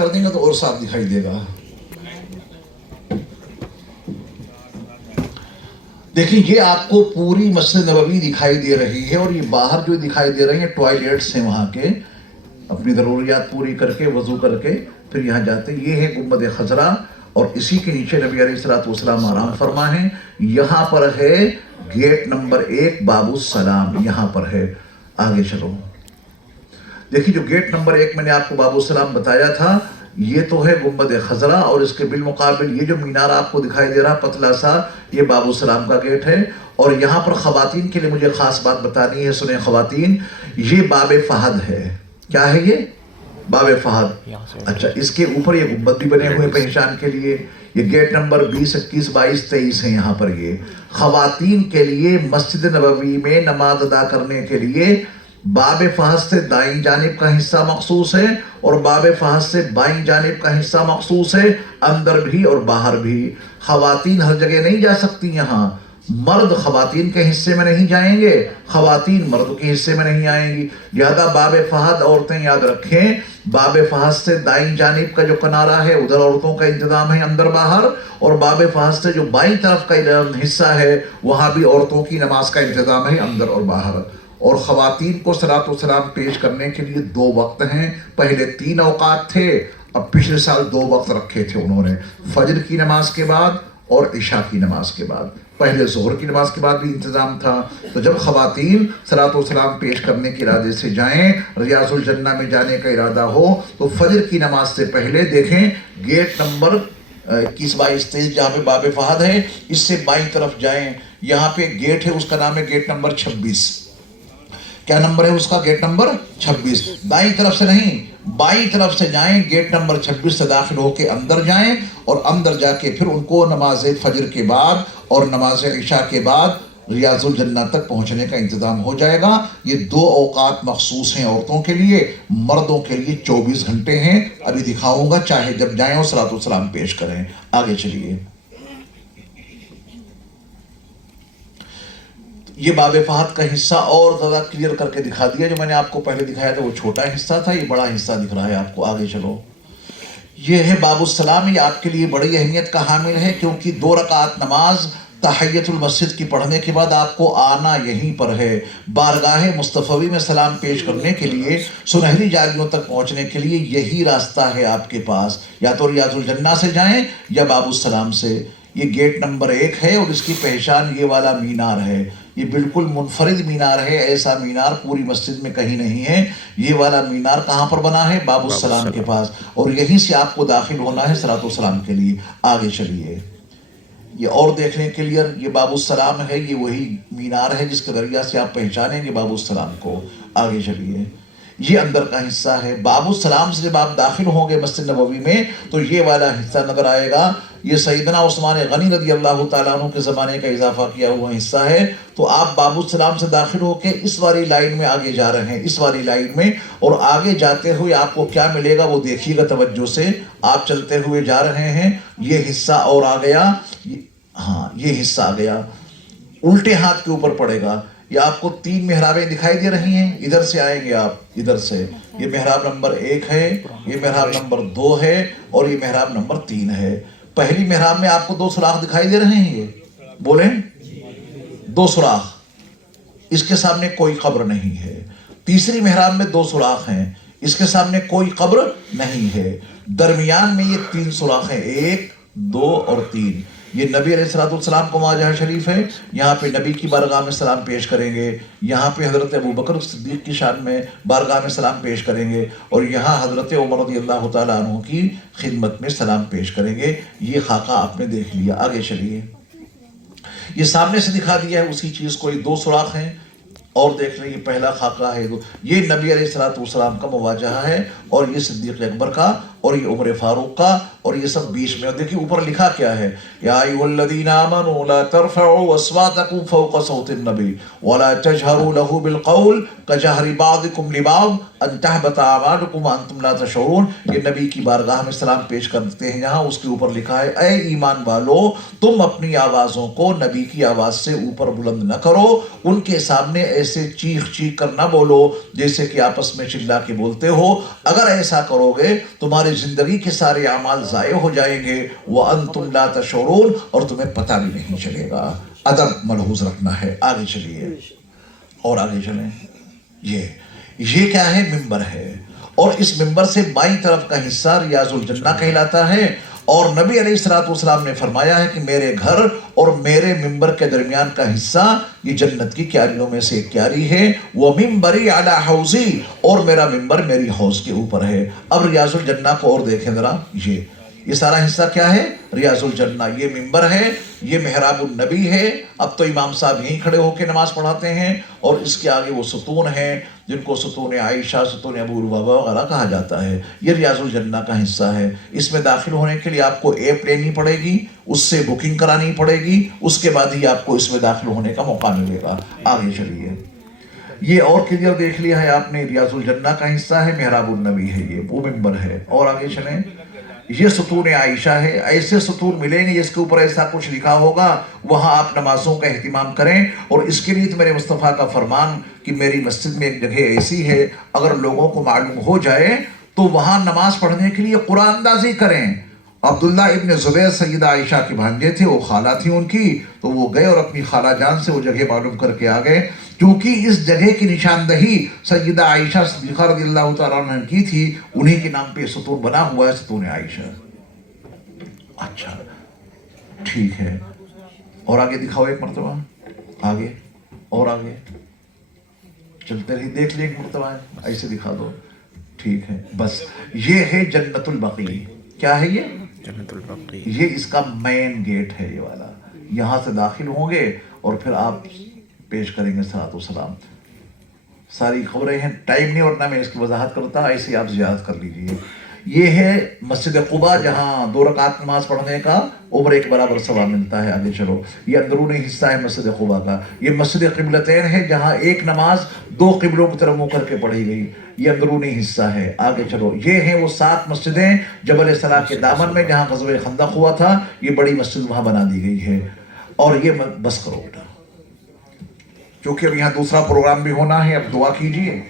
کر دیں گے تو اور صاف دکھائی دے گا. دیکھیں یہ آپ کو پوری مسجد نبوی دکھائی دے رہی ہے، اور یہ باہر جو دکھائی دے رہے ہیں ٹوائلٹس ہیں وہاں کے، اپنی ضروریات پوری کر کے وضو کر کے پھر یہاں جاتے ہیں. یہ ہے گنبد خضرا، اور اسی کے نیچے نبی علیہ السلام آرام فرما ہے. یہاں پر ہے گیٹ نمبر 1 باب السلام، یہاں پر ہے. آگے چلو. دیکھیں جو گیٹ نمبر 1 میں نے آپ کو باب السلام بتایا تھا، یہ تو ہے گنبد خضرا، اور اس کے بالمقابل یہ جو مینار آپ کو دکھائی دے رہا پتلا سا، یہ باب السلام کا گیٹ ہے. اور یہاں پر خواتین کے لیے مجھے خاص بات بتانی ہے. سنیں خواتین، یہ باب فہد ہے. کیا ہے یہ؟ باب فہد. اچھا، اس کے اوپر یہ گنبد بھی بنے ہوئے پہچان کے لیے. یہ گیٹ نمبر 20 21 22 23 ہیں. یہاں پر یہ خواتین کے لیے مسجد نبوی میں نماز ادا کرنے کے لیے باب فہد سے دائیں جانب کا حصہ مخصوص ہے، اور باب فہد سے بائیں جانب کا حصہ مخصوص ہے، اندر بھی اور باہر بھی. خواتین ہر جگہ نہیں جا سکتی. یہاں مرد خواتین کے حصے میں نہیں جائیں گے، خواتین مرد کے حصے میں نہیں آئیں گی. لہذا باب فہد عورتیں یاد رکھیں، باب فہد سے دائیں جانب کا جو کنارہ ہے ادھر عورتوں کا انتظام ہے اندر باہر، اور باب فہد سے جو بائیں طرف کا حصہ ہے وہاں بھی عورتوں کی نماز کا انتظام ہے اندر اور باہر. اور خواتین کو صلاۃ و سلام پیش کرنے کے لیے 2 وقت ہیں. پہلے 3 اوقات تھے، اب پچھلے سال 2 وقت رکھے تھے انہوں نے، فجر کی نماز کے بعد اور عشاء کی نماز کے بعد. پہلے ظہر کی نماز کے بعد بھی انتظام تھا. تو جب خواتین صلاۃ و سلام پیش کرنے کے ارادے سے جائیں، ریاض الجنہ میں جانے کا ارادہ ہو، تو فجر کی نماز سے پہلے دیکھیں گیٹ نمبر 21 22 23 جہاں پہ باب فہد ہے، اس سے بائیں طرف جائیں. یہاں پہ گیٹ ہے، اس کا نام ہے گیٹ نمبر 26. کیا نمبر ہے اس کا؟ Gate number 26. دائیں طرف سے نہیں، بائیں طرف سے جائیں. گیٹ نمبر 26 سے داخل ہو کے اندر جائیں، اور اندر جا کے پھر ان کو نماز فجر کے بعد اور نماز عشاء کے بعد ریاض الجنہ تک پہنچنے کا انتظام ہو جائے گا. یہ 2 اوقات مخصوص ہیں عورتوں کے لیے، مردوں کے لیے 24 گھنٹے ہیں. ابھی دکھاؤں گا، چاہے جب جائیں اور صلاۃ و سلام پیش کریں. آگے چلیے. یہ باب فہد کا حصہ اور زیادہ کلیئر کر کے دکھا دیا. جو میں نے آپ کو پہلے دکھایا تھا وہ چھوٹا حصہ تھا، یہ بڑا حصہ دکھ رہا ہے آپ کو. آگے چلو. یہ ہے باب السلام. یہ آپ کے لیے بڑی اہمیت کا حامل ہے، کیونکہ 2 رکعت نماز تحیۃ المسجد کی پڑھنے کے بعد آپ کو آنا یہیں پر ہے. بارگاہ مصطفی میں سلام پیش کرنے کے لیے، سنہری جالیوں تک پہنچنے کے لیے یہی راستہ ہے آپ کے پاس. یا تو ریاض الجنہ سے جائیں یا باب السلام سے. یہ گیٹ نمبر 1 ہے، اور اس کی پہچان یہ والا مینار ہے. یہ بالکل منفرد مینار ہے، ایسا مینار پوری مسجد میں کہیں نہیں ہے. یہ والا مینار کہاں پر بنا ہے؟ باب السلام کے پاس، اور یہیں سے آپ کو داخل ہونا ہے صلاۃ و سلام کے لیے. آگے چلیے. یہ اور دیکھنے کے لیے یہ باب السلام ہے، یہ وہی مینار ہے جس کے ذریعہ سے آپ پہچانیں گے باب السلام کو. آگے چلیے. یہ اندر کا حصہ ہے. باب السلام سے جب آپ داخل ہوں گے مسجد نبوی میں تو یہ والا حصہ نظر آئے گا. یہ سیدنا عثمان غنی رضی اللہ تعالیٰ عنہ کے زمانے کا اضافہ کیا ہوا حصہ ہے. تو آپ باب السلام سے داخل ہو کے اس والی لائن میں آگے جا رہے ہیں، اس والی لائن میں، اور آگے جاتے ہوئے آپ کو کیا ملے گا وہ دیکھیے گا توجہ سے. آپ چلتے ہوئے جا رہے ہیں، یہ حصہ اور آ گیا. ہاں، یہ حصہ آ گیا، الٹے ہاتھ کے اوپر پڑے گا. یہ آپ کو 3 محرابیں دکھائی دے رہی ہیں. ادھر سے آئیں گے آپ، ادھر سے. یہ محراب نمبر 1 ہے، یہ محراب نمبر 2 ہے، اور یہ محراب نمبر 3 ہے. پہلی محراب میں آپ کو 2 سوراخ دکھائی دے رہے ہیں. یہ بولیں 2 سوراخ. اس کے سامنے کوئی قبر نہیں ہے. تیسری محراب میں 2 سوراخ ہیں، اس کے سامنے کوئی قبر نہیں ہے. درمیان میں یہ 3 سوراخ ہیں، 1 2 اور 3. یہ نبی علیہ السلام کو مواجہ شریف ہے. یہاں پہ نبی کی بارگاہ میں سلام پیش کریں گے. یہاں پہ حضرت ابوبکر صدیق کی شان میں بارگاہ میں سلام پیش کریں گے، اور یہاں حضرت عمر رضی اللہ تعالیٰ عنہ کی خدمت میں سلام پیش کریں گے. یہ خاکہ آپ نے دیکھ لیا. آگے چلیے. یہ سامنے سے دکھا دیا ہے اسی چیز کو. یہ 2 سوراخ ہیں، اور دیکھ رہے ہیں یہ پہلا خاکہ ہے. یہ نبی علیہ السلام کا مواجہہ ہے، اور یہ صدیق اکبر کا، اور یہ عمر فاروق کا، اور یہ سب بیچ میں. اور دیکھیے اوپر لکھا کیا ہے، یا ایھا الذین آمنوا لا ترفعوا اصواتکم فوق صوت النبی ولا تجہروا له بالقول کجہر بعضکم لبعض ان تحبط اعمالکم وانتم لا تشعرون. یہ نبی کی بارگاہ میں سلام پیش کرتے ہیں. یہاں اس کے اوپر لکھا ہے، اے ایمان والو، تم اپنی آوازوں کو نبی کی آواز سے اوپر بلند نہ کرو. ان کے سامنے ایسے چیخ کر نہ بولو جیسے کہ آپس میں چلا کے بولتے ہو. اگر ایسا کرو گے تمہارے تمہاری زندگی کے سارے اعمال ضائع ہو جائیں گے وَأَنْتُمْ لَا تَشْعُرُونَ اور تمہیں پتہ بھی نہیں چلے گا. ادب ملحوظ رکھنا ہے. آگے چلیے اور آگے چلیں. یہ کیا ہے؟ ممبر ہے. اور اس ممبر سے بائیں طرف کا حصہ ریاض الجنہ کہلاتا ہے. اور نبی علیہ السلام نے فرمایا ہے کہ میرے گھر اور میرے ممبر کے درمیان کا حصہ یہ جنت کی کیاریوں میں سے ایک کیاری ہے. وَمِمْبَرِي عَلَى حَوْزِي اور میرا ممبر میری حوض کے اوپر ہے. اب ریاض الجنہ کو اور دیکھیں ذرا. یہ سارا حصہ کیا ہے؟ ریاض الجنہ. یہ ممبر ہے, یہ محراب النبی ہے. اب تو امام صاحب یہیں کھڑے ہو کے نماز پڑھاتے ہیں اور اس کے آگے وہ ستون ہیں جن کو ستون عائشہ, ستون ابو لبابہ وغیرہ کہا جاتا ہے. یہ ریاض الجنہ کا حصہ ہے. اس میں داخل ہونے کے لیے آپ کو ایپ لینی پڑے گی, اس سے بکنگ کرانی پڑے گی, اس کے بعد ہی آپ کو اس میں داخل ہونے کا موقع ملے گا. آگے چلیے. یہ اور کلیئر دیکھ لیا ہے آپ نے. ریاض الجنہ کا حصہ ہے, محراب النبی ہے, یہ وہ ممبر ہے. اور آگے چلیں. یہ ستون عائشہ ہے. ایسے ستون ملیں گے جس کے اوپر ایسا کچھ لکھا ہوگا, وہاں آپ نمازوں کا اہتمام کریں. اور اس کے لیے تو میرے مصطفیٰ کا فرمان کہ میری مسجد میں ایک جگہ ایسی ہے, اگر لوگوں کو معلوم ہو جائے تو وہاں نماز پڑھنے کے لیے قرآن اندازی کریں. عبداللہ ابن زبیر سیدہ عائشہ کے بھانجے تھے, وہ خالہ تھی ان کی, تو وہ گئے اور اپنی خالہ جان سے وہ جگہ معلوم کر کے آ گئے. کیونکہ اس جگہ کی نشاندہی سیدہ عائشہ صدیقہ رضی اللہ تعالیٰ عنہ نے کی تھی. انہی کے نام پہ ستون بنا ہوا ہے, ستون عائشہ. اچھا ٹھیک ہے. اور آگے دکھاؤ ایک مرتبہ. آگے اور آگے چلتے رہی, دیکھ لیں ایک مرتبہ, ایسے دکھا دو. ٹھیک ہے بس. یہ ہے جنت البقیع. کیا ہے یہ؟ جنت البقیع. یہ اس کا مین گیٹ ہے, یہ والا. یہاں سے داخل ہوں گے اور پھر آپ پیش کریں گے صلاۃ و سلام. ساری خبریں ہیں, ٹائم نہیں اور نہ میں اس کی وضاحت کرتا, ایسے آپ زیارت کر لیجئے. یہ ہے مسجد قباء, جہاں 2 رکعت نماز پڑھنے کا عمرے کے برابر ثواب ملتا ہے. آگے چلو. یہ اندرونی حصہ ہے مسجد قباء کا. یہ مسجد قبلتین ہے, جہاں ایک نماز 2 قبلوں کی طرف منہ کر کے پڑھی گئی. یہ اندرونی حصہ ہے. آگے چلو. یہ ہیں وہ 7 مسجدیں جبل صلاح کے دامن میں, جہاں غزوہ خندق ہوا تھا. یہ بڑی مسجد وہاں بنا دی گئی ہے. اور یہ بس کرو بیٹا, کیونکہ اب یہاں دوسرا پروگرام بھی ہونا ہے. اب دعا کیجئے.